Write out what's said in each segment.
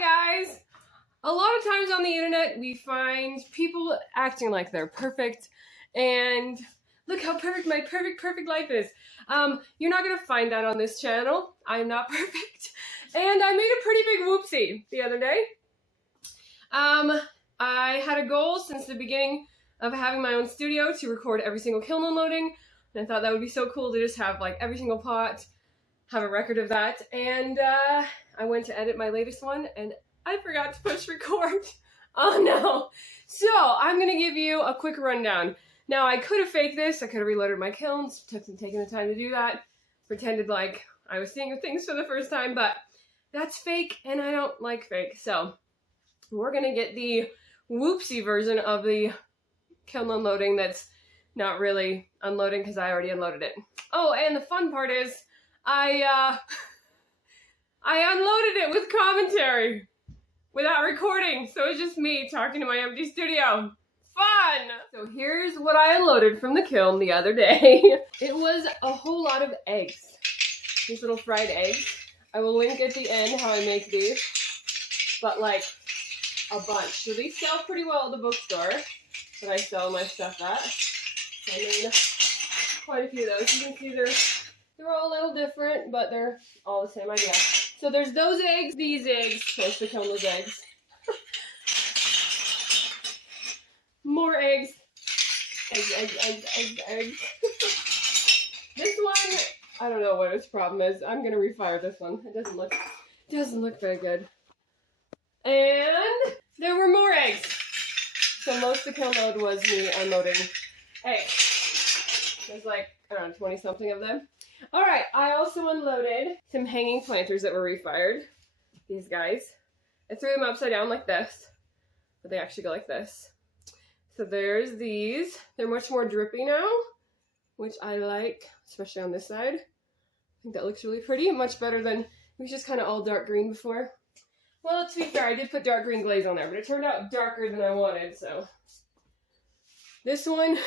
Hi guys! A lot of times on the internet we find people acting like they're perfect and look how perfect my perfect life is. You're not gonna find that on this channel. I'm not perfect. And I made a pretty big whoopsie the other day. I had a goal since the beginning of having my own studio to record every single kiln unloading, and I thought that would be so cool to just have like every single pot, have a record of that. And I went to edit my latest one and I forgot to push record. Oh no. So I'm gonna give you a quick rundown. Now I could have faked this, I could have reloaded my kilns, taken the time to do that, pretended like I was seeing things for the first time, but that's fake and I don't like fake. So we're gonna get the whoopsie version of the kiln unloading that's not really unloading because I already unloaded it. Oh, and the fun part is I unloaded it with commentary without recording, so it's just me talking to my empty studio. Fun! So here's what I unloaded from the kiln the other day. It was a whole lot of eggs. These little fried eggs. I will link at the end how I make these, but like a bunch. So these sell pretty well at the bookstore that I sell my stuff at. So I made quite a few of those. You can see they're all a little different, but they're all the same idea. So there's those eggs, these eggs, supposed to kill those eggs. More eggs. Eggs. This one, I don't know what its problem is. I'm gonna refire this one. It doesn't look very good. And there were more eggs. So most of the kiln load was me unloading eggs. There's like, I don't know, 20 something of them. Alright, I also unloaded some hanging planters that were refired. These guys. I threw them upside down like this, but they actually go like this. So there's these. They're much more drippy now, which I like, especially on this side. I think that looks really pretty, much better than, it was just kind of all dark green before. Well, to be fair, I did put dark green glaze on there, but it turned out darker than I wanted, so. This one,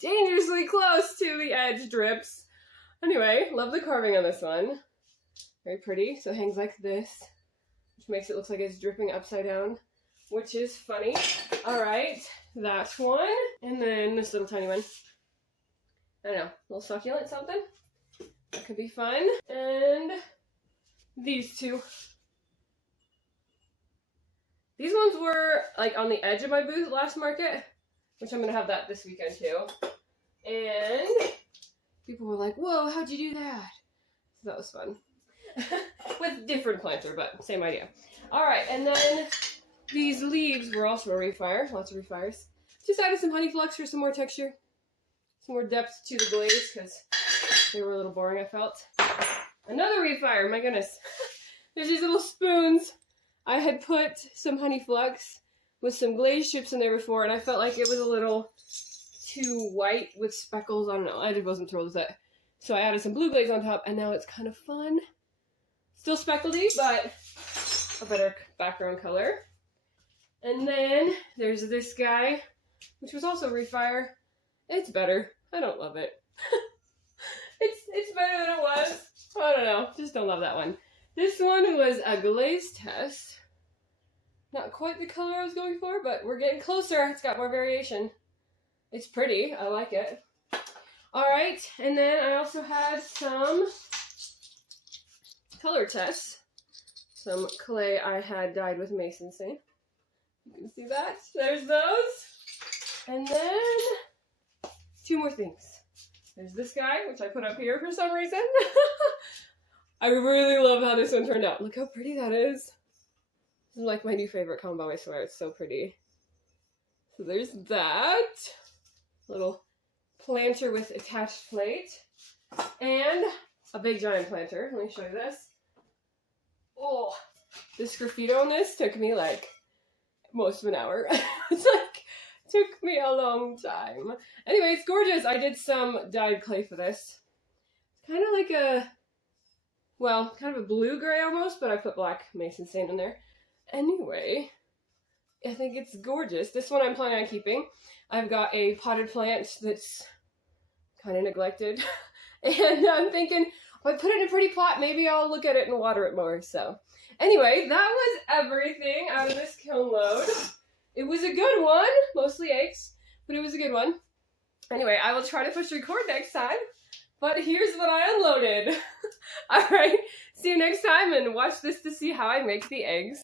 dangerously close to the edge drips. Anyway, love the carving on this one. Very pretty. So it hangs like this, which makes it look like it's dripping upside down, which is funny. Alright, that one. And then this little tiny one. I don't know, a little succulent something. That could be fun. And these two. These ones were like on the edge of my booth last market, which I'm going to have that this weekend too. And people were like, whoa, how'd you do that? So that was fun. With different planter, but same idea. Alright, and then these leaves were also a refire. Lots of refires. Just added some honey flux for some more texture. Some more depth to the glaze, because they were a little boring, I felt. Another refire, my goodness. There's these little spoons. I had put some honey flux with some glaze strips in there before, and I felt like it was a little too white with speckles. I don't know. I just wasn't thrilled with it. So I added some blue glaze on top, and now it's kind of fun. Still speckledy, but a better background color. And then there's this guy, which was also refire. It's better. I don't love it. It's better than it was. I don't know. Just don't love that one. This one was a glaze test. Not quite the color I was going for, but we're getting closer. It's got more variation. It's pretty. I like it. Alright, and then I also had some color tests. Some clay I had dyed with mason stain. You can see that. There's those. And then two more things. There's this guy, which I put up here for some reason. I really love how this one turned out. Look how pretty that is. This is like my new favorite combo, I swear. It's so pretty. So there's that. Little planter with attached plate. And a big giant planter. Let me show you this. Oh, this graffito on this took me like most of an hour. It's like, took me a long time. Anyway, it's gorgeous. I did some dyed clay for this. It's kind of like a, well, kind of a blue-gray almost, but I put black mason stain in there. Anyway, I think it's gorgeous. This one I'm planning on keeping. I've got a potted plant that's kind of neglected. And I'm thinking, if I put it in a pretty pot, maybe I'll look at it and water it more. So anyway, that was everything out of this kiln load. It was a good one, mostly eggs, but it was a good one. Anyway, I will try to push record next time, but here's what I unloaded. All right, see you next time and watch this to see how I make the eggs.